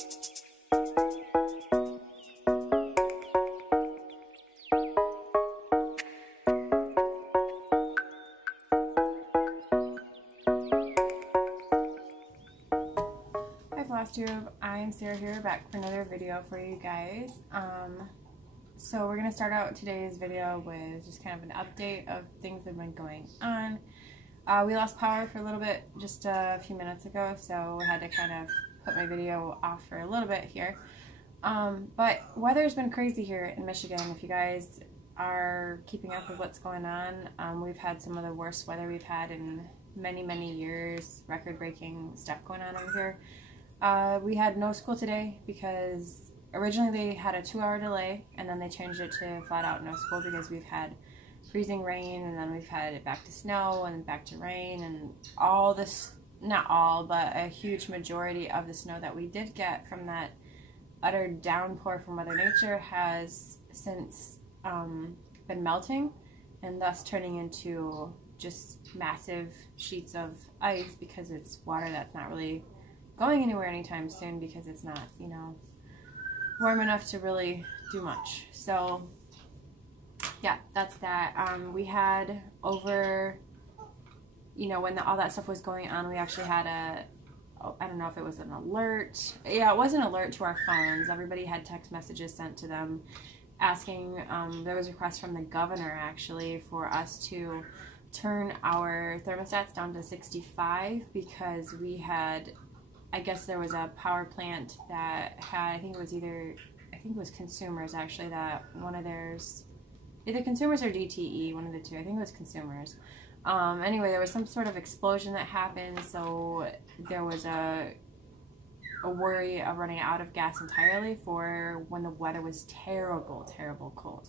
Flosstube, I'm Sarah here, back for another video for you guys. So we're going to start out today's video with just kind of an update of things that have been going on. We lost power for a little bit just a few minutes ago, so I had to kind of put my video off for a little bit here. But weather's been crazy here in Michigan. If you guys are keeping up with what's going on, we've had some of the worst weather we've had in many years, record-breaking stuff going on over here. We had no school today because originally they had a 2-hour delay, and then they changed it to flat out no school because we've had freezing rain, and then we've had it back to snow and back to rain, and all this, not all, but a huge majority of the snow that we did get from that utter downpour from Mother Nature has since been melting and thus turning into just massive sheets of ice because it's water that's not really going anywhere anytime soon because it's not, you know, warm enough to really do much. So yeah, that's that. We had over, you know, when all that stuff was going on, we actually had I don't know if it was an alert. Yeah, it was an alert to our phones. Everybody had text messages sent to them asking, there was a request from the governor actually for us to turn our thermostats down to 65 because we had, I guess there was a power plant that had, I think it was Consumers actually, that one of theirs, either Consumers or DTE, one of the two, I think it was Consumers. Anyway, there was some sort of explosion that happened, so there was a worry of running out of gas entirely for when the weather was terribly cold,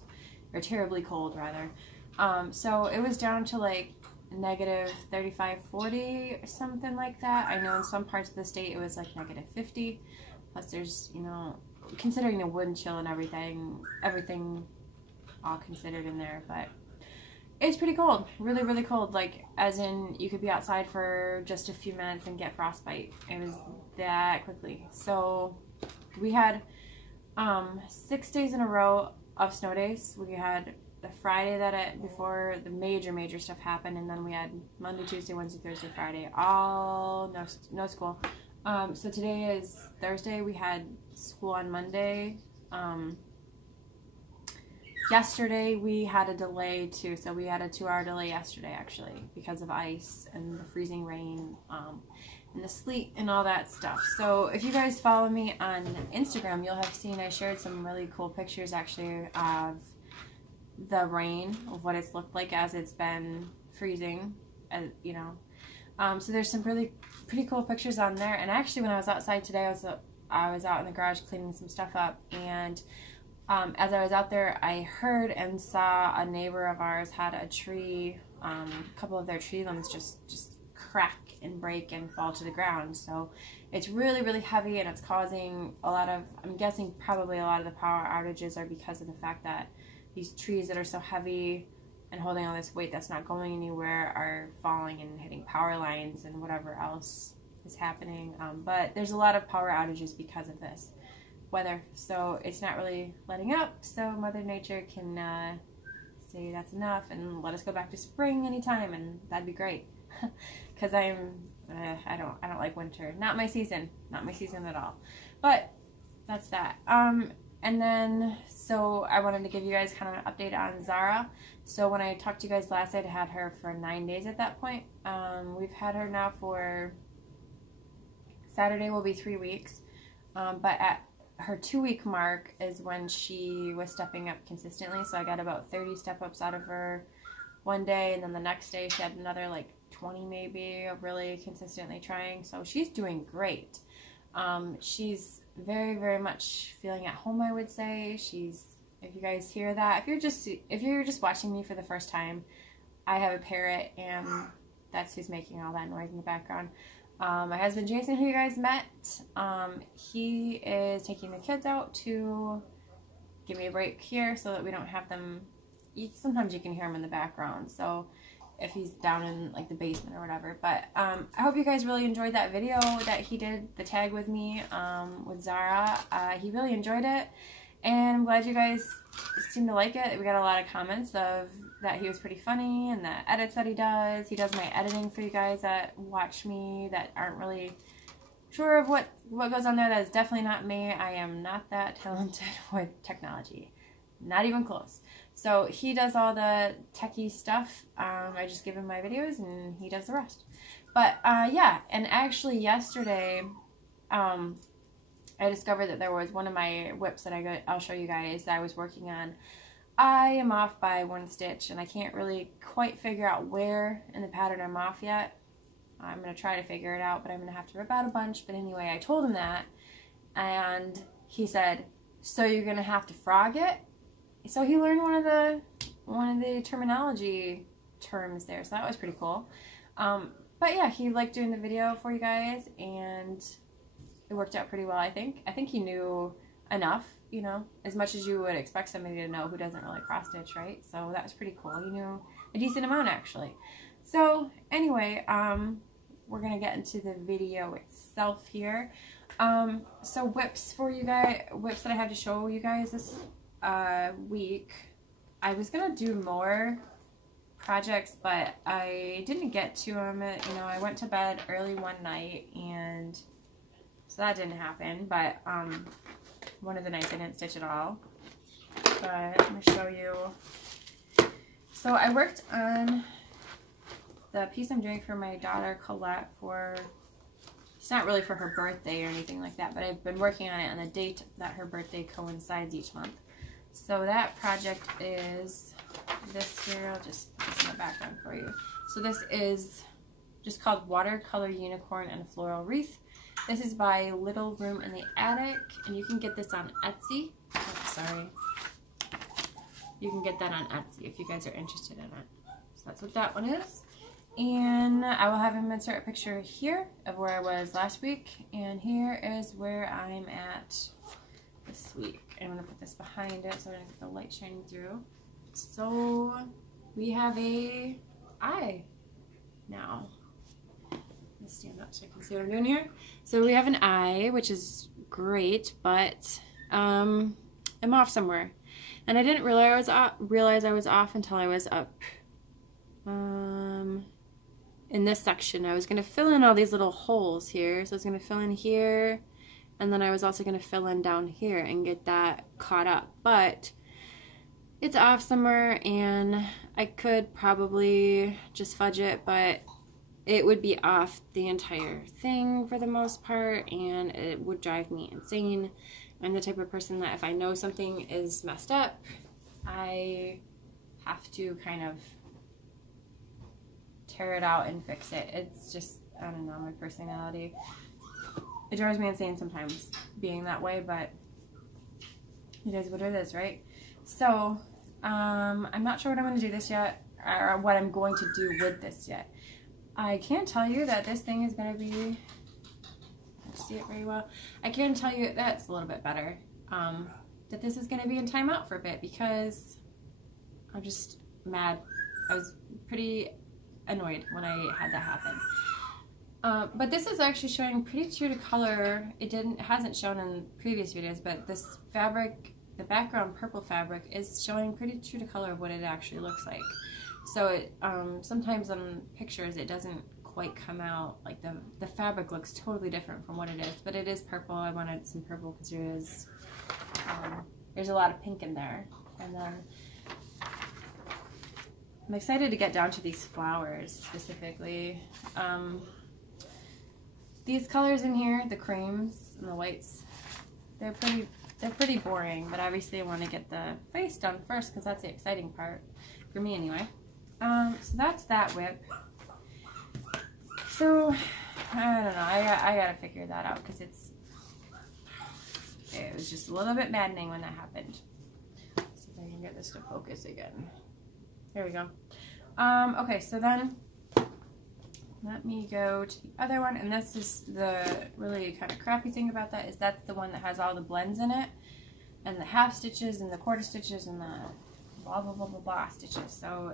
or terribly cold rather. So it was down to like negative 35, 40, something like that. I know in some parts of the state it was like negative 50. Plus there's, you know, considering the wind chill and everything all considered in there, but it's pretty cold, really cold, like as in you could be outside for just a few minutes and get frostbite. It was that quickly. So we had 6 days in a row of snow days. We had the Friday before the major stuff happened, and then we had Monday, Tuesday, Wednesday, Thursday, Friday, all no school. So today is Thursday. We had school on Monday. Yesterday we had a delay too, so we had a 2-hour delay yesterday actually because of ice and the freezing rain and the sleet and all that stuff. So if you guys follow me on Instagram, you'll have seen I shared some really cool pictures actually of the rain, of what it's looked like as it's been freezing, you know. So there's some really pretty cool pictures on there. And actually when I was outside today, I was out in the garage cleaning some stuff up, and as I was out there, I heard and saw a neighbor of ours had a tree, a couple of their tree limbs just crack and break and fall to the ground. So it's really heavy, and it's causing a lot of, I'm guessing probably a lot of the power outages are because of the fact that these trees that are so heavy and holding all this weight that's not going anywhere are falling and hitting power lines and whatever else is happening. But there's a lot of power outages because of this weather, so it's not really letting up, so Mother Nature can say that's enough and let us go back to spring anytime, and that'd be great. Because I don't like winter. Not my season at all. But that's that. And then, so I wanted to give you guys kind of an update on Zara. So when I talked to you guys last, I'd had her for 9 days at that point. We've had her now for, Saturday will be 3 weeks. But at her 2-week mark is when she was stepping up consistently. So I got about 30 step-ups out of her one day, and then the next day she had another like 20 maybe of really consistently trying. So she's doing great. She's very much feeling at home, I would say. She's, if you guys hear that, if you're just watching me for the first time, I have a parrot, and that's who's making all that noise in the background. My husband Jason, who you guys met, he is taking the kids out to give me a break here so that we don't have them eat. Sometimes you can hear them in the background, so if he's down in like the basement or whatever. But I hope you guys really enjoyed that video that he did, the tag with me with Zara. He really enjoyed it, and I'm glad you guys seem to like it. We got a lot of comments of that he was pretty funny, and the edits that he does. He does my editing for you guys that watch me that aren't really sure of what goes on there. That is definitely not me. I am not that talented with technology. Not even close. So he does all the techie stuff. I just give him my videos and he does the rest. But yeah, and actually yesterday I discovered that there was one of my whips that I'll show you guys that I was working on. I am off by 1 stitch and I can't really quite figure out where in the pattern I'm off yet. I'm going to try to figure it out, but I'm going to have to rip out a bunch. But anyway, I told him that, and he said, so you're going to have to frog it? So he learned one of the terminology terms there, so that was pretty cool. But yeah, he liked doing the video for you guys, and it worked out pretty well, I think. I think he knew enough, you know, as much as you would expect somebody to know who doesn't really cross-stitch, right? So that was pretty cool. He knew a decent amount, actually. So anyway, we're going to get into the video itself here. So whips for you guys, whips that I have to show you guys this week. I was going to do more projects, but I didn't get to them. You know, I went to bed early one night, and so that didn't happen. But one of the nights I didn't stitch at all. But I'm going to show you. So I worked on the piece I'm doing for my daughter Colette for, it's not really for her birthday or anything like that, but I've been working on it on the date that her birthday coincides each month. So that project is this here. I'll just put this in the background for you. So this is just called Watercolor Unicorn and Floral Wreath. This is by Little Room in the Attic, and you can get this on Etsy. Oh, sorry. You can get that on Etsy if you guys are interested in it. So that's what that one is. And I will have him insert a picture here of where I was last week, and here is where I'm at this week. I'm going to put this behind it so I don't get the light shining through. So we have a eye now. Let's stand up so I can see what I'm doing here. So we have an eye, which is great, but I'm off somewhere, and I didn't realize I was off until I was up in this section. I was going to fill in all these little holes here. So I was going to fill in here, and then I was also going to fill in down here and get that caught up. But it's off somewhere, and I could probably just fudge it, but it would be off the entire thing for the most part, and it would drive me insane. I'm the type of person that if I know something is messed up, I have to kind of tear it out and fix it. It's just, I don't know, my personality. It drives me insane sometimes being that way, but it is what it is, right? So, I'm not sure what I'm going to do this yet, or what I'm going to do with this yet. I can tell you that this thing is going to be, I see it very well. I can tell you that's a little bit better, that this is going to be in timeout for a bit because I'm just mad. I was pretty annoyed when I had that happen. But this is actually showing pretty true to color. It hasn't shown in previous videos, but this fabric, the background purple fabric, is showing pretty true to color of what it actually looks like. So it, sometimes on pictures it doesn't quite come out, like the fabric looks totally different from what it is, but it is purple. I wanted some purple because there's a lot of pink in there. And then I'm excited to get down to these flowers specifically. These colors in here, the creams and the whites, they're pretty boring, but obviously I want to get the face done first because that's the exciting part, for me anyway. So that's that whip. So, I don't know, I gotta figure that out because it was just a little bit maddening when that happened. Let's see if I can get this to focus again. There we go. Okay, so then let me go to the other one, and this is the really kind of crappy thing about that, is that's the one that has all the blends in it, and the half stitches, and the quarter stitches, and the blah blah blah blah blah stitches. So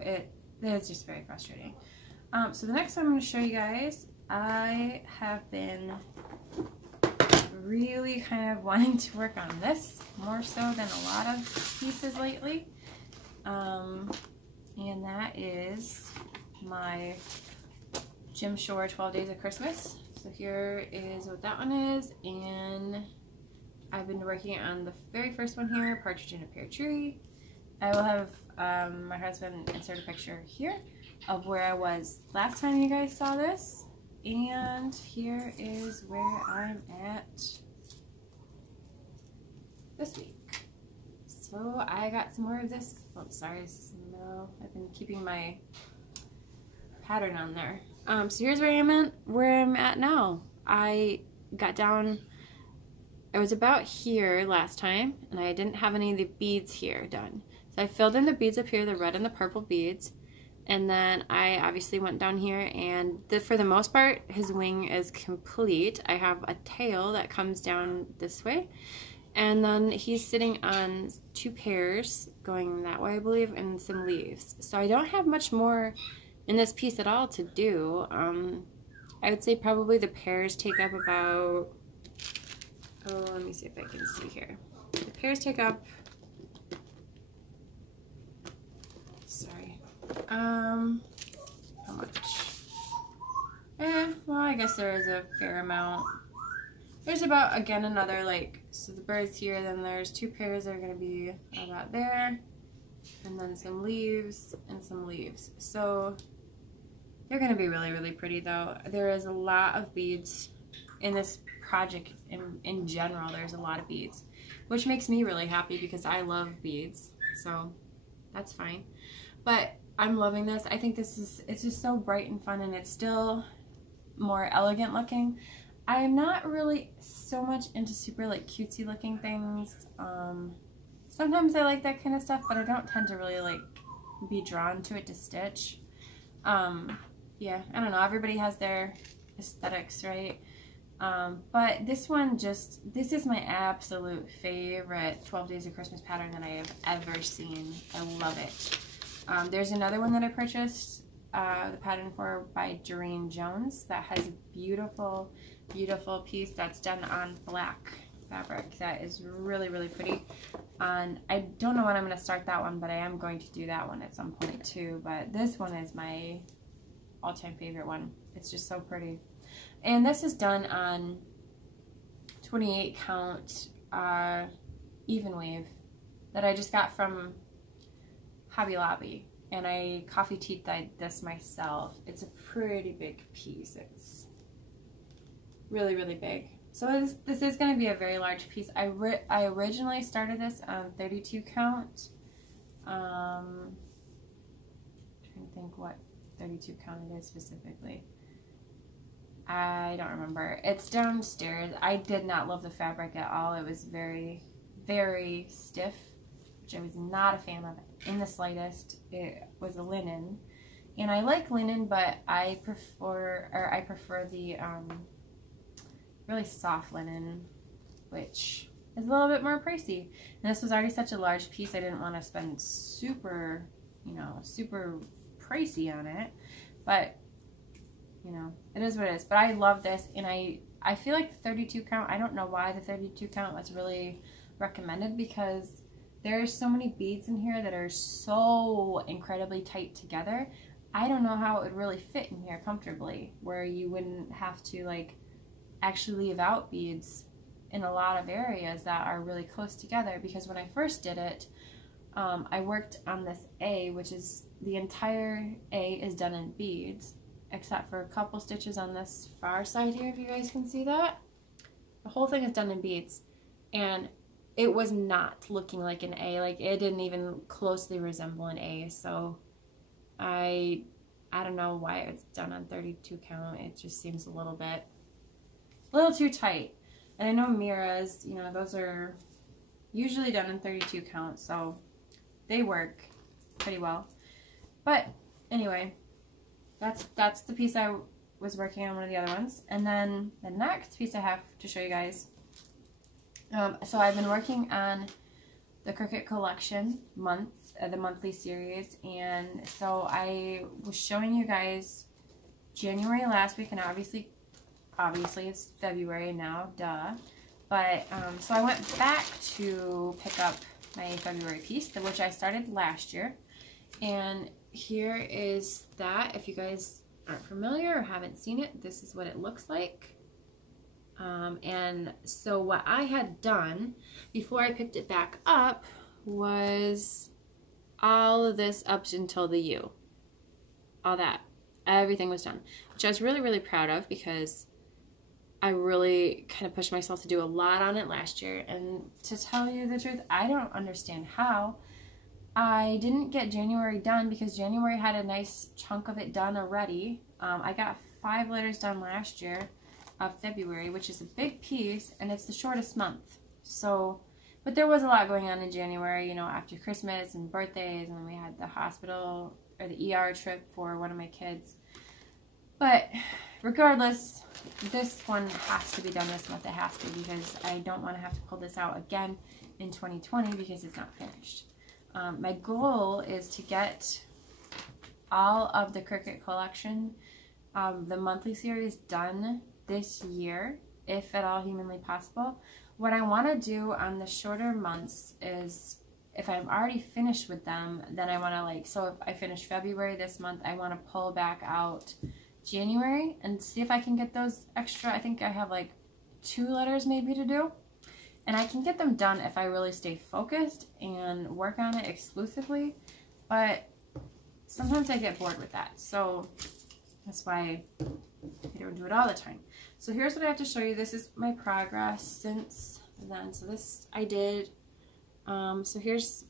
it's just very frustrating. So the next one I'm going to show you guys, I have been really kind of wanting to work on this more so than a lot of pieces lately. And that is my Jim Shore 12 Days of Christmas. So here is what that one is, and I've been working on the very first one here, Partridge in a Pear Tree. I will have my husband insert a picture here of where I was last time you guys saw this, and here is where I'm at this week. So I got some more of this. Oh, sorry, this is in the middle. I've been keeping my pattern on there. So here's where I'm at now. I got down, I was about here last time, and I didn't have any of the beads here done. So I filled in the beads up here, the red and the purple beads, and then I obviously went down here, and for the most part, his wing is complete. I have a tail that comes down this way, and then he's sitting on 2 pairs going that way, I believe, and some leaves. So I don't have much more in this piece at all to do. I would say probably the pairs take up about, oh, let me see if I can see here. The pairs take up, sorry, how much? Well, I guess there is a fair amount. There's about, again, another, like, so the bird's here, then there's 2 pairs that are going to be about there, and then some leaves and some leaves. So they're going to be really, really pretty, though. There is a lot of beads in this project. In general, there's a lot of beads, which makes me really happy because I love beads, so that's fine. But I'm loving this. I think it's just so bright and fun, and it's still more elegant looking. I am not really so much into super like cutesy looking things. Sometimes I like that kind of stuff, but I don't tend to really like be drawn to it to stitch. Yeah, I don't know, everybody has their aesthetics, right? But this one this is my absolute favorite 12 Days of Christmas pattern that I have ever seen. I love it. There's another one that I purchased the pattern for by Doreen Jones that has a beautiful, beautiful piece that's done on black fabric that is really, really pretty. I don't know when I'm going to start that one, but I am going to do that one at some point too. But this one is my all-time favorite one. It's just so pretty. And this is done on 28 count even weave that I just got from Hobby Lobby, and I coffee teeth dyed this myself. It's a pretty big piece. It's really, really big. So this is going to be a very large piece. I originally started this on 32 count. Trying to think what 32 count it is specifically. I don't remember. It's downstairs. I did not love the fabric at all. It was very, very stiff, which I was not a fan of in the slightest. It was a linen, and I like linen, but I prefer the really soft linen, which is a little bit more pricey. And this was already such a large piece, I didn't want to spend super, super pricey on it, but it is what it is. But I love this, and I feel like the 32 count, I don't know why the 32 count was really recommended, because there's so many beads in here that are so incredibly tight together. I don't know how it would really fit in here comfortably, where you wouldn't have to like actually leave out beads in a lot of areas that are really close together. Because when I first did it, I worked on this A, which is the entire A is done in beads, except for a couple stitches on this far side here, if you guys can see that. The whole thing is done in beads, and it was not looking like an A. Like, it didn't even closely resemble an A. So I don't know why it's done on 32 count. It just seems a little too tight. And I know Mira's, those are usually done in 32 count, so they work pretty well. But anyway, that's the piece I was working on, one of the other ones. And then the next piece I have to show you guys. So I've been working on the Cricut Collection month, the monthly series. And so I was showing you guys January last week, and obviously it's February now, duh. But so I went back to pick up my February piece, which I started last year. And here is that. If you guys aren't familiar or haven't seen it, this is what it looks like. And so what I had done before I picked it back up was all of this up until the U. All that. Everything was done, which I was really, really proud of because I really kind of pushed myself to do a lot on it last year. And to tell you the truth, I don't understand how I didn't get January done, because January had a nice chunk of it done already. I got 5 letters done last year of February, which is a big piece, and it's the shortest month. So, but there was a lot going on in January, you know, after Christmas and birthdays, and we had the hospital or the ER trip for one of my kids. But regardless, this one has to be done this month. It has to, because I don't want to have to pull this out again in 2020 because it's not finished. My goal is to get all of the Cricut Collection, the monthly series, done this year, if at all humanly possible. What I want to do on the shorter months is, if I'm already finished with them, then I want to, like, so if I finish February this month, I want to pull back out January and see if I can get those extra. I think I have like 2 letters maybe to do, and I can get them done if I really stay focused and work on it exclusively. But sometimes I get bored with that, so that's why I don't do it all the time. So here's what I have to show you. This is my progress since then. So this I did. So here's,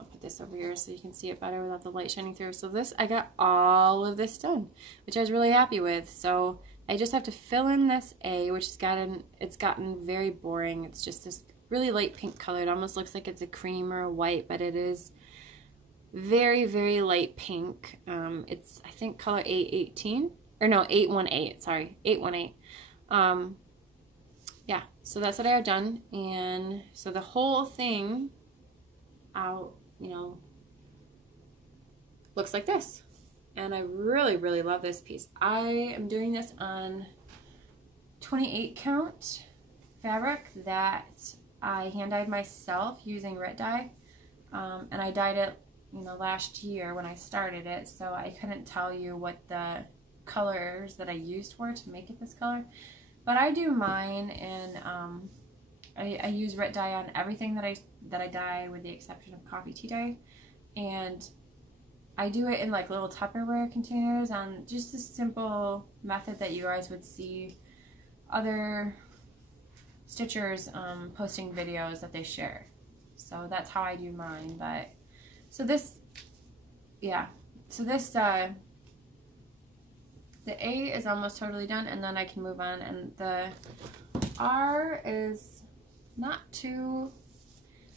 I'll put this over here so you can see it better without the light shining through. So this, I got all of this done, which I was really happy with. So I just have to fill in this A, which has gotten very boring. It's just this really light pink color. It almost looks like it's a cream or a white, but it is very, very light pink. It's, I think, color 818, or no, 818, sorry, 818. Yeah, so that's what I have done. And so the whole thing out, you know, looks like this. And I really, really love this piece. I am doing this on 28 count fabric that I hand dyed myself using Rit dye. And I dyed it, you know, last year when I started it, so I couldn't tell you what the colors that I used were to make it this color. But I do mine, and I use Rit dye on everything that I dye, with the exception of coffee tea dye. And I do it in like little Tupperware containers on just a simple method that you guys would see other stitchers posting videos that they share. So that's how I do mine. But so this, yeah, so this the A is almost totally done, and then I can move on. And the R is not too,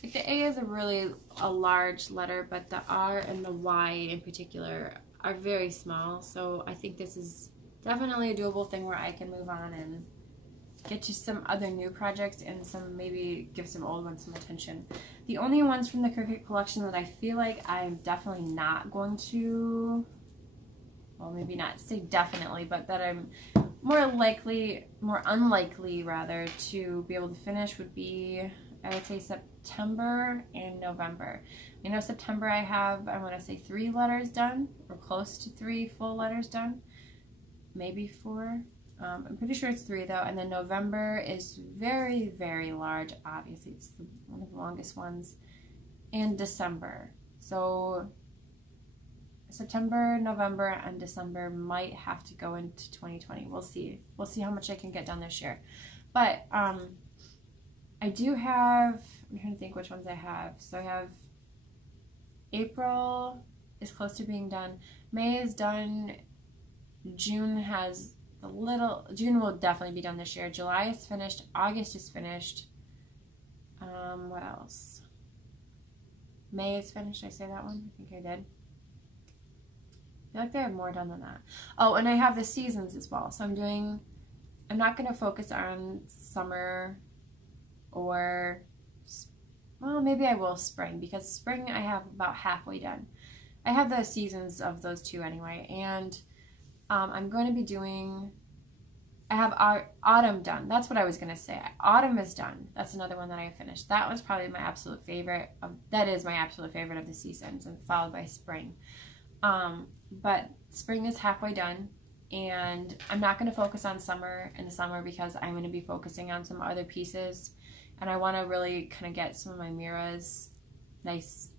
like, the A is a large letter, but the R and the Y in particular are very small. So I think this is definitely a doable thing where I can move on and get to some other new projects, and maybe give some old ones some attention. The only ones from the Cricut Collection that I feel like I'm definitely not going to, well, maybe not say definitely, but that I'm more unlikely rather, to be able to finish would be, I would say, September and November. I know September I have, I want to say 3 letters done, or close to 3 full letters done, maybe 4. I'm pretty sure it's 3 though. And then November is very, very large. Obviously, it's one of the longest ones. And December. So September, November, and December might have to go into 2020. We'll see. We'll see how much I can get done this year. But I do have, I'm trying to think which ones I have. So I have April is close to being done. May is done. June has a little, June will definitely be done this year. July is finished. August is finished. What else? May is finished. Did I say that one? I think I did. I feel like I have more done than that. Oh, and I have the seasons as well. So I'm not going to focus on summer or well, maybe I will spring, because spring I have about halfway done. I have the seasons of those two anyway, and I'm going to be doing, I have autumn done. That's what I was going to say. Autumn is done. That's another one that I finished. That was probably my absolute favorite. That is my absolute favorite of the seasons, and followed by spring. But spring is halfway done, and I'm not going to focus on summer in the summer because I'm going to be focusing on some other pieces, and I want to really kind of get some of my Mira's nice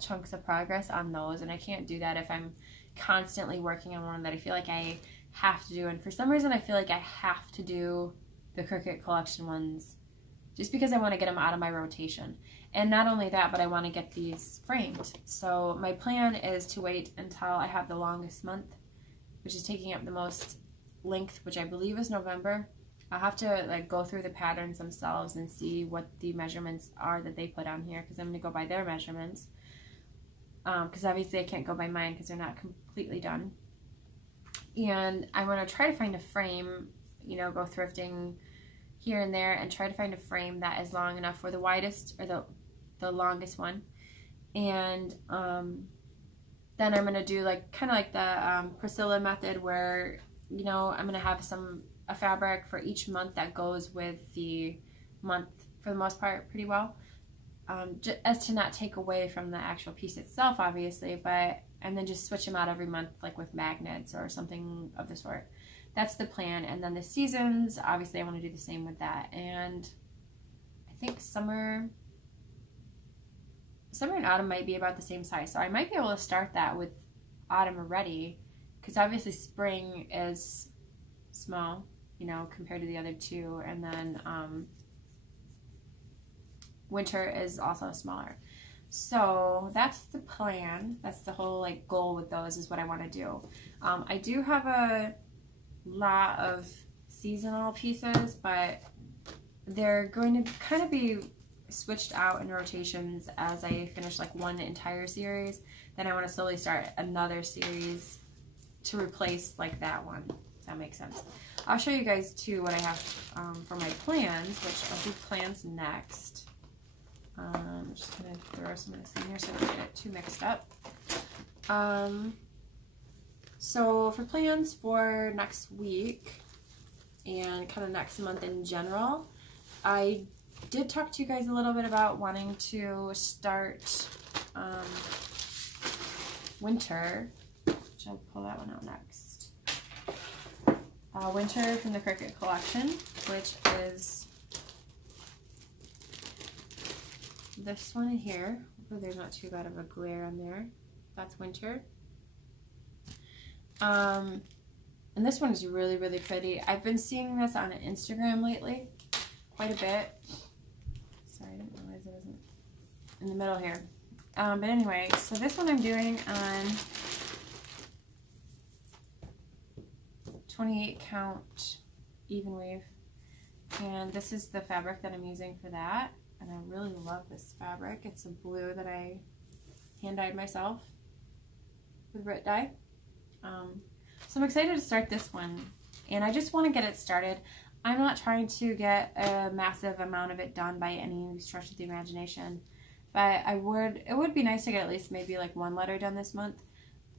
chunks of progress on those, and I can't do that if I'm constantly working on one that I feel like I have to do. And for some reason I feel like I have to do the Cricut collection ones just because I want to get them out of my rotation. And not only that, but I want to get these framed. So my plan is to wait until I have the longest month, which is taking up the most length, which I believe is November. I'll have to like go through the patterns themselves and see what the measurements are that they put on here, because I'm going to go by their measurements. Because obviously I can't go by mine because they're not completely done. And I want to try to find a frame, you know, go thrifting here and there and try to find a frame that is long enough for the widest or the longest one. And then I'm going to do like kind of like the Priscilla method, where, you know, I'm going to have a fabric for each month that goes with the month for the most part pretty well. As to not take away from the actual piece itself, obviously, and then just switch them out every month, like with magnets or something of the sort. That's the plan. And then the seasons, obviously I want to do the same with that. And I think summer and autumn might be about the same size, so I might be able to start that with autumn already, because obviously spring is small, you know, compared to the other two, and then winter is also smaller. So that's the plan. That's the whole like goal with those, is what I want to do. I do have a lot of seasonal pieces, but they're going to kind of be switched out in rotations as I finish like one entire series. Then I want to slowly start another series to replace like that one. If that makes sense. I'll show you guys too what I have for my plans, which I'll do plans next. I'm just going to throw some of this in here so I don't get it too mixed up. So for plans for next week and kind of next month in general, I did talk to you guys a little bit about wanting to start winter, which I'll pull that one out next. Winter from the Cricut collection, which is this one here. Hopefully there's not too bad of a glare on there. That's winter. And this one is really, really pretty. I've been seeing this on Instagram lately quite a bit. Sorry, I didn't realize it wasn't in the middle here. But anyway, so this one I'm doing on 28 count even weave. And this is the fabric that I'm using for that. And I really love this fabric. It's a blue that I hand dyed myself with Rit dye. So I'm excited to start this one, and I just want to get it started. I'm not trying to get a massive amount of it done by any stretch of the imagination, but it would be nice to get at least maybe like one letter done this month.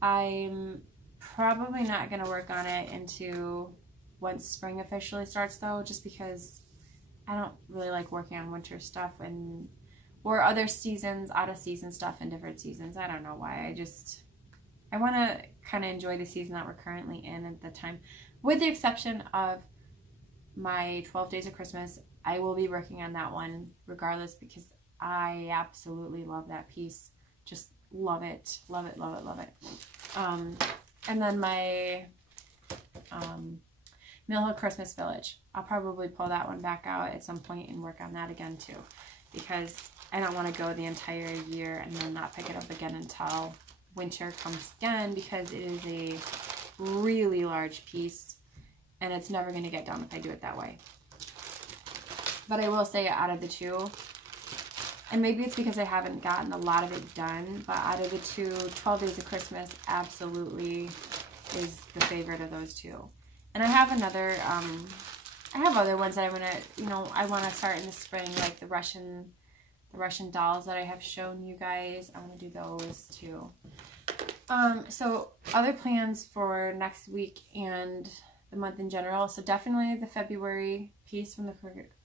I'm probably not going to work on it into once spring officially starts though, just because I don't really like working on winter stuff or other seasons, out of season stuff in different seasons. I don't know why. I want to kind of enjoy the season that we're currently in at the time. With the exception of my 12 Days of Christmas, I will be working on that one regardless, because I absolutely love that piece. Just love it. Love it, love it, love it. And then my Mill Hill Christmas Village. I'll probably pull that one back out at some point and work on that again too, because I don't want to go the entire year and then not pick it up again until winter comes again, because it is a really large piece and it's never going to get done if I do it that way. But I will say, out of the two, and maybe it's because I haven't gotten a lot of it done, but out of the two, 12 Days of Christmas absolutely is the favorite of those two. And I have another, I have other ones that I'm gonna, I want to start in the spring, like the Russian Russian dolls that I have shown you guys. I want to do those too. So other plans for next week and the month in general. So definitely the February piece from the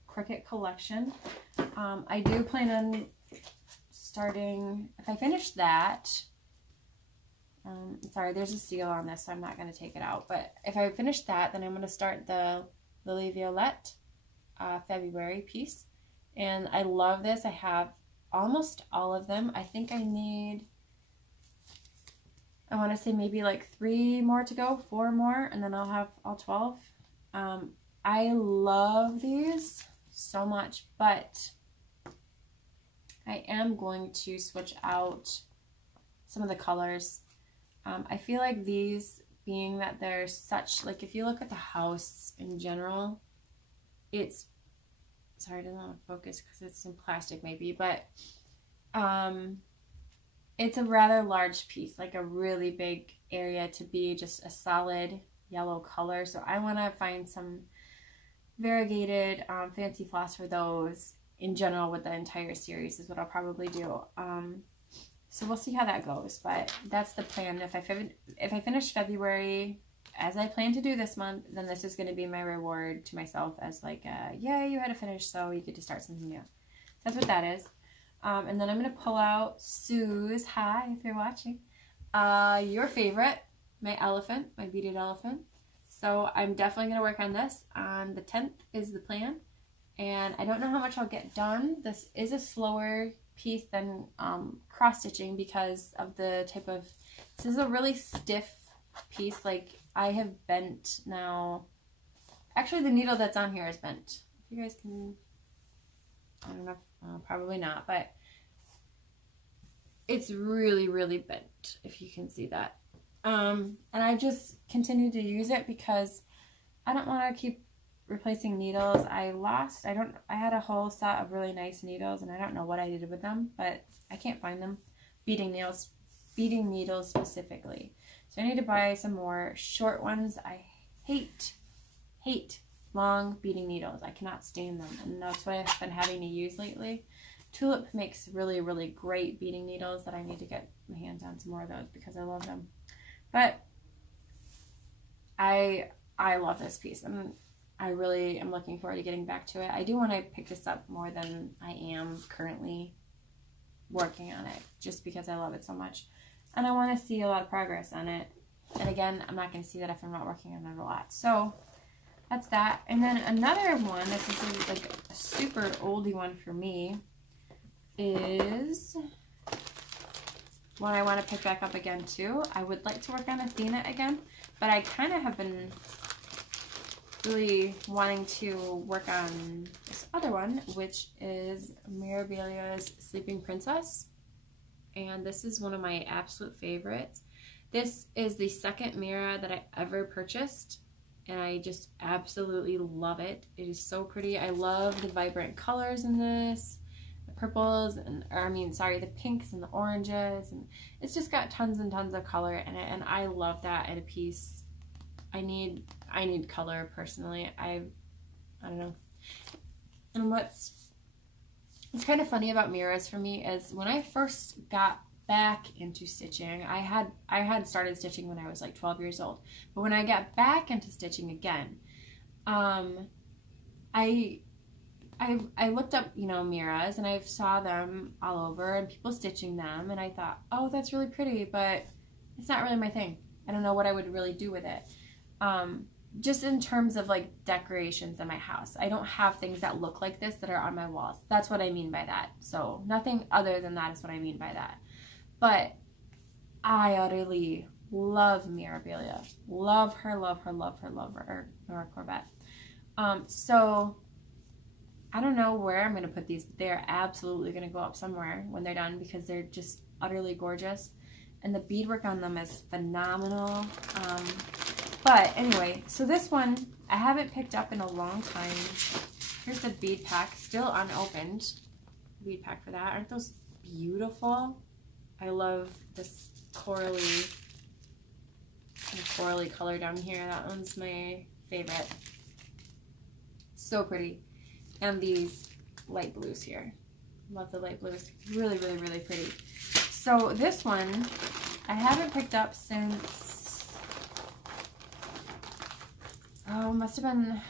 Cricut collection. I do plan on starting, if I finish that, sorry, there's a seal on this, so I'm not going to take it out. But if I finish that, then I'm going to start the Lily Violette February piece. And I love this. I have almost all of them. I think I need, I want to say maybe like 3 more to go, 4 more, and then I'll have all 12. I love these so much, but I am going to switch out some of the colors. I feel like these, being that they're such, like if you look at the house in general, it's, sorry, I didn't want to focus because it's in plastic maybe, but it's a rather large piece, like a really big area to be just a solid yellow color. So I want to find some variegated fancy floss for those in general with the entire series is what I'll probably do. So we'll see how that goes, but that's the plan. If I finish February as I plan to do this month, then this is going to be my reward to myself as like, yay, you had to finish, so you get to start something new. That's what that is. And then I'm going to pull out Sue's, hi, if you're watching, your favorite, my elephant, my beaded elephant. So I'm definitely going to work on this. On the 10th is the plan. And I don't know how much I'll get done. This is a slower piece than cross-stitching because of the type of, this is a really stiff piece. Like I have bent now, actually the needle that's on here is bent. If you guys can, I don't know, probably not, but it's really, really bent, if you can see that. And I just continue to use it because I don't want to keep replacing needles. I had a whole set of really nice needles and I don't know what I did with them, but I can't find them. Beading needles specifically. So I need to buy some more short ones. I hate long beading needles. I cannot stand them, and that's what I've been having to use lately. Tulip makes really, really great beading needles that I need to get my hands on some more of those because I love them. But I love this piece, and I really am looking forward to getting back to it. I do want to pick this up more than I am currently working on it, just because I love it so much. And I want to see a lot of progress on it. And again, I'm not going to see that if I'm not working on it a lot. So that's that. And then another one, this is like a super oldie one for me, is one I want to pick back up again too. I would like to work on Athena again, but I kind of have been really wanting to work on this other one, which is Mirabilia's Sleeping Princess. And this is one of my absolute favorites. This is the second Mira that I ever purchased, and I just absolutely love it. It is so pretty. I love the vibrant colors in this, the purples, the pinks and the oranges, and it's just got tons and tons of color in it, and I love that in a piece. I need color personally. I don't know. And what's kind of funny about Miras for me is when I first got back into stitching, I had started stitching when I was like 12 years old. But when I got back into stitching again, I looked up, Miras, and I saw them all over and people stitching them, and I thought, oh, that's really pretty, but it's not really my thing. I don't know what I would really do with it. Just in terms of like decorations in my house, I don't have things that look like this that are on my walls. That's what I mean by that. So nothing other than that is what I mean by that. But I utterly love Mirabilia. Love her, Nora Corbett. So I don't know where I'm going to put these, but they're absolutely going to go up somewhere when they're done because they're just utterly gorgeous. And the beadwork on them is phenomenal. But anyway, so this one I haven't picked up in a long time. Here's the bead pack, still unopened. Bead pack for that. Aren't those beautiful? I love this corally color down here. That one's my favorite. So pretty. And these light blues here. Love the light blue. It's really, really, really pretty. So this one I haven't picked up since, oh, must have been,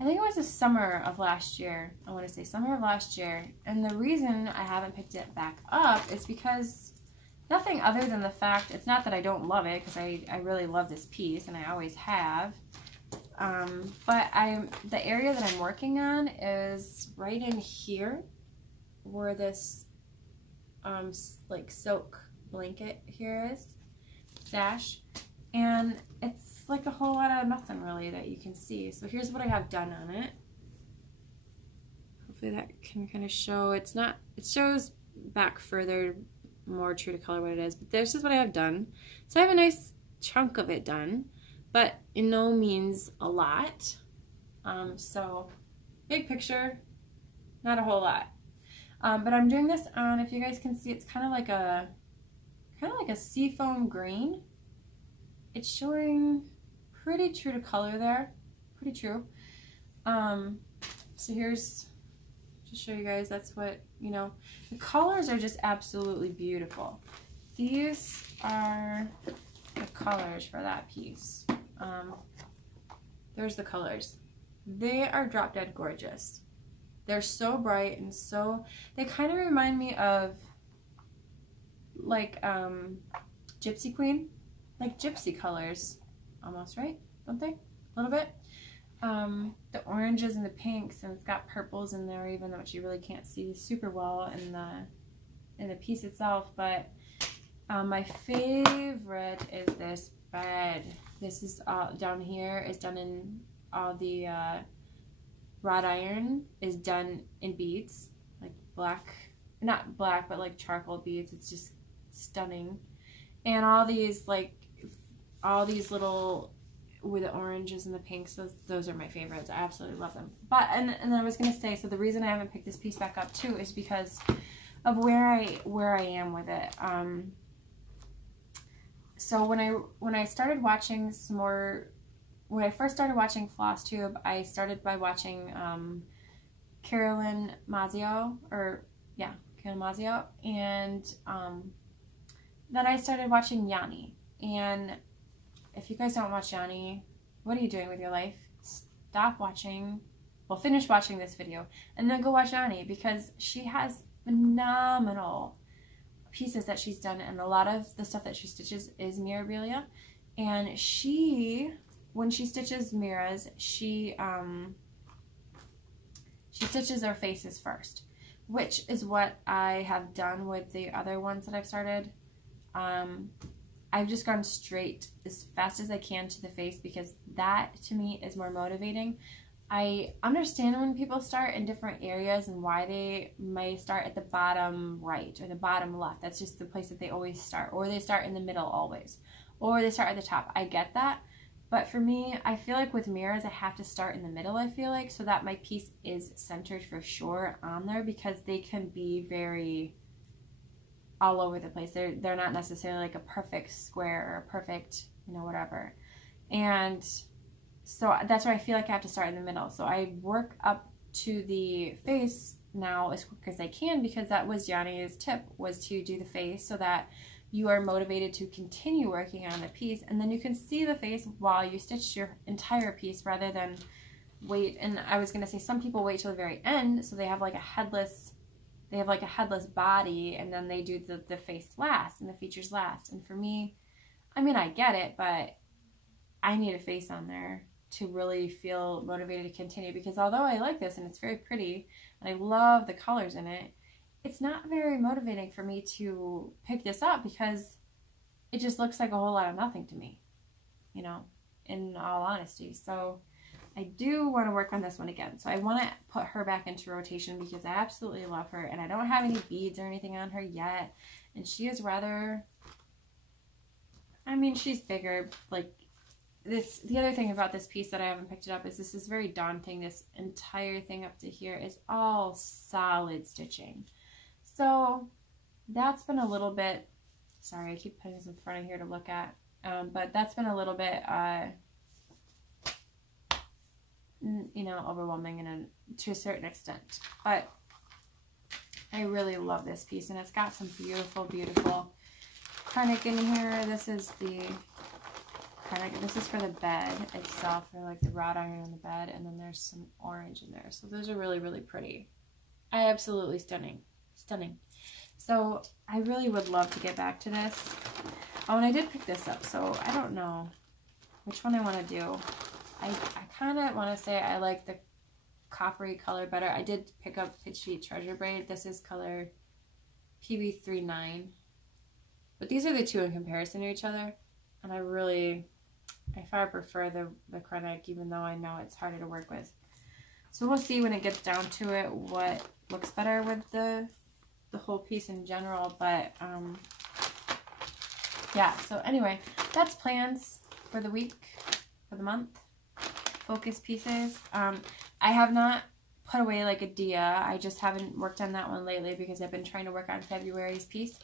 I think it was the summer of last year. I want to say summer of last year. And the reason I haven't picked it back up is because nothing other than the fact, it's not that I don't love it, because I really love this piece and I always have. But the area that I'm working on is right in here where this like silk blanket here is, sash, and it's like a whole lot of nothing really that you can see. So here's what I have done on it. Hopefully that can kind of show. It's not, it shows back further, more true to color what it is, but this is what I have done. So I have a nice chunk of it done, but in no means a lot. So big picture, not a whole lot. But I'm doing this on, if you guys can see, it's kind of like a seafoam green. It's showing pretty true to color there, pretty true. So here's, to show you guys, that's what, you know, the colors are just absolutely beautiful. These are the colors for that piece. There's the colors. They are drop dead gorgeous. They're so bright and so, they kind of remind me of like Gypsy Queen, like gypsy colors almost, right? Don't they? A little bit. The oranges and the pinks, and it's got purples in there, even though you really can't see super well in the piece itself. But my favorite is this bed. This is down here is done in all the wrought iron is done in beads, like black, not black, but like charcoal beads. It's just stunning. And all these little, with the oranges and the pinks, those are my favorites. I absolutely love them. But and I was gonna say, so the reason I haven't picked this piece back up too is because of where I am with it. So when I started watching some more, when I first started watching Flosstube, I started by watching Carolyn Mazio, and then I started watching Yanni. And if you guys don't watch Yanni, what are you doing with your life? Stop watching, well, finish watching this video, and then go watch Yanni, because she has phenomenal pieces that she's done, and a lot of the stuff that she stitches is mirabilia. And she, when she stitches mirrors, she stitches their faces first, which is what I have done with the other ones that I've started. I've just gone straight as fast as I can to the face, because that to me is more motivating. I understand when people start in different areas and why they may start at the bottom right or the bottom left. That's just the place that they always start, or they start in the middle always, or they start at the top. I get that. But for me, I feel like with mirrors, I have to start in the middle, I feel like, so that my piece is centered for sure on there, because they can be very all over the place. They're not necessarily like a perfect square or a perfect, you know, whatever. And so that's why I feel like I have to start in the middle. So I work up to the face now as quick as I can, because that was Yanni's tip, was to do the face so that you are motivated to continue working on the piece, and then you can see the face while you stitch your entire piece, rather than wait. And I was going to say, some people wait till the very end, so they have like a headless, body, and then they do the face last and the features last. And for me, I mean, I get it, but I need a face on there to really feel motivated to continue, because although I like this and it's very pretty and I love the colors in it, it's not very motivating for me to pick this up, because it just looks like a whole lot of nothing to me, you know, in all honesty. So I do want to work on this one again. So I want to put her back into rotation, because I absolutely love her, and I don't have any beads or anything on her yet. And she is rather, I mean, she's bigger. Like this, the other thing about this piece that I haven't picked it up is this is very daunting. This entire thing up to here is all solid stitching. So that's been a little bit, sorry, I keep putting this in front of here to look at, but that's been a little bit you know, overwhelming to a certain extent. But I really love this piece, and it's got some beautiful, beautiful Krennic in here. This is the Krennic. This is for the bed itself, for like the wrought iron on the bed, and then there's some orange in there. So those are really, really pretty. Absolutely stunning. Stunning. So I really would love to get back to this. Oh, and I did pick this up, so I don't know which one I want to do. I kind of want to say I like the coppery color better. I did pick up Pitch Feet Treasure Braid. This is color PB39. But these are the two in comparison to each other. And I far prefer the Krennic, even though I know it's harder to work with. So we'll see when it gets down to it what looks better with the whole piece in general. But yeah, so anyway, that's plans for the week, for the month. Focus pieces. I have not put away like a dia. I just haven't worked on that one lately because I've been trying to work on February's piece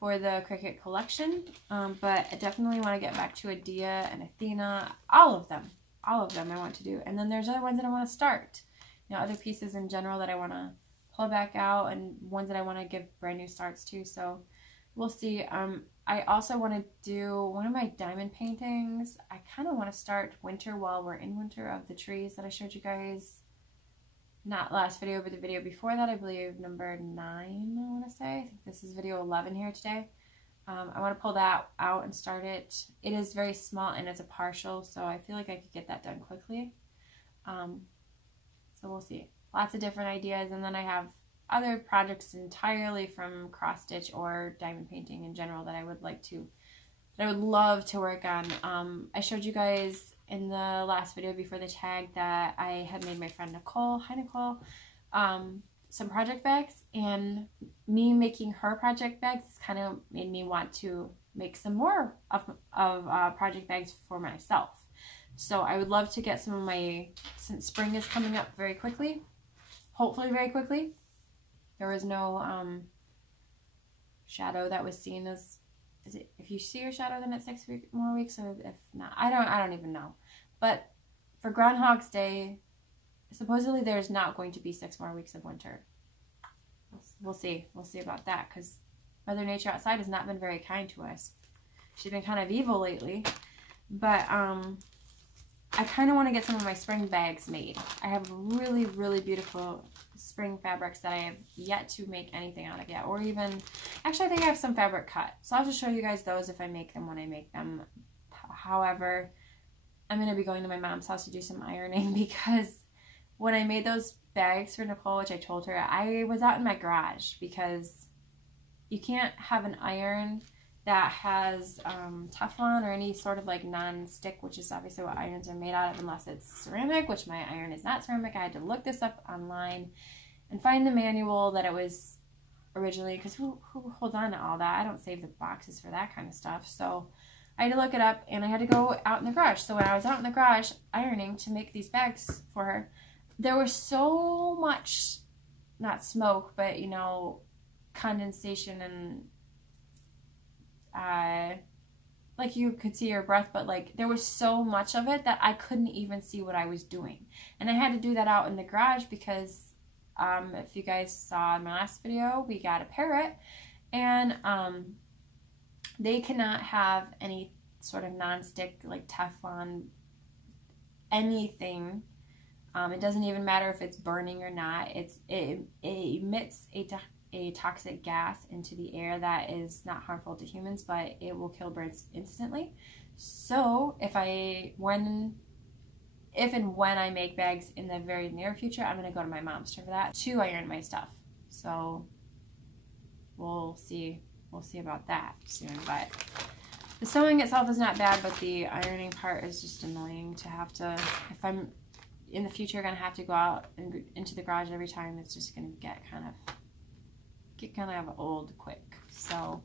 for the Cricut collection. But I definitely want to get back to a dia and Athena. All of them I want to do. And then there's other ones that I want to start. You know, other pieces in general that I want to pull back out, and ones that I want to give brand new starts to. So we'll see. I also want to do one of my diamond paintings. I kind of want to start winter while we're in winter of the trees that I showed you guys. Not last video, but the video before that, I believe number 9, I want to say. I think this is video 11 here today. I want to pull that out and start it. It is very small and it's a partial, so I feel like I could get that done quickly. So we'll see. Lots of different ideas, and then I have other projects entirely from cross stitch or diamond painting in general that I would love to work on. I showed you guys in the last video before the tag that I had made my friend Nicole, hi Nicole, some project bags, and me making her project bags kind of made me want to make some more of project bags for myself. So I would love to get some of my, since spring is coming up very quickly, hopefully very quickly. There was no shadow that was seen as, is it, if you see your shadow then it's 6 more weeks, or if not, I don't even know. But for Groundhog's Day, supposedly there's not going to be 6 more weeks of winter. We'll see about that, because Mother Nature outside has not been very kind to us. She's been kind of evil lately. But I kind of want to get some of my spring bags made. I have really, really beautiful spring fabrics that I have yet to make anything out of yet, or even, actually I think I have some fabric cut, so I'll just show you guys those if I make them when I make them. However, I'm going to be going to my mom's house to do some ironing, because when I made those bags for Nicole, which I told her, I was out in my garage, because you can't have an iron that has Teflon or any sort of like non-stick, which is obviously what irons are made out of, unless it's ceramic, which my iron is not ceramic. I had to look this up online and find the manual that it was originally, because who holds on to all that? I don't save the boxes for that kind of stuff. So I had to look it up, and I had to go out in the garage. So when I was out in the garage ironing to make these bags for her, there was so much, not smoke, but you know, condensation and like you could see your breath, but like there was so much of it that I couldn't even see what I was doing. And I had to do that out in the garage because if you guys saw in my last video, we got a parrot, and they cannot have any sort of non-stick like Teflon anything. It doesn't even matter if it's burning or not. It emits a toxic gas into the air that is not harmful to humans, but it will kill birds instantly. So if and when I make bags in the very near future, I'm going to go to my mom's for that to iron my stuff. So we'll see about that soon. But the sewing itself is not bad, but the ironing part is just annoying to have to, if I'm in the future going to have to go out into the garage every time, it's just going to get kind of old quick. So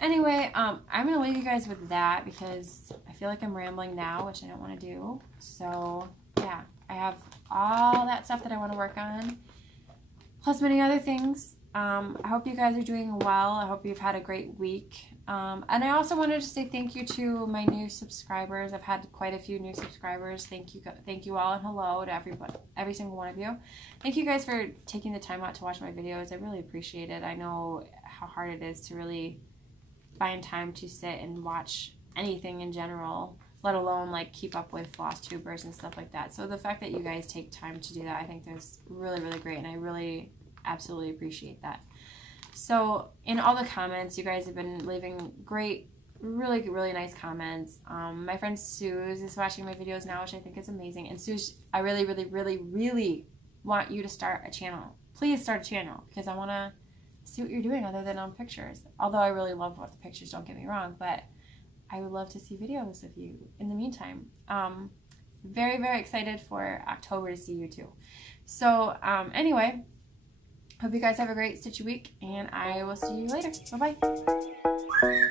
anyway, I'm going to leave you guys with that, because I feel like I'm rambling now, which I don't want to do. So yeah, I have all that stuff that I want to work on, plus many other things I hope you guys are doing well. I hope you've had a great week. And I also wanted to say thank you to my new subscribers. I've had quite a few new subscribers. Thank you all, and hello to everybody, every single one of you. Thank you guys for taking the time out to watch my videos. I really appreciate it. I know how hard it is to really find time to sit and watch anything in general, let alone like keep up with Flosstubers and stuff like that. So the fact that you guys take time to do that, I think that's really, really great, and I really absolutely appreciate that. So in all the comments, you guys have been leaving great, really, really nice comments. My friend Suze is watching my videos now, which I think is amazing. And Suze, I really, really, really, really want you to start a channel. Please start a channel, because I want to see what you're doing other than on pictures. Although I really love what the pictures, don't get me wrong, but I would love to see videos of you in the meantime. Very, very excited for October to see you too. So anyway, hope you guys have a great Stitch week, and I will see you later. Bye-bye.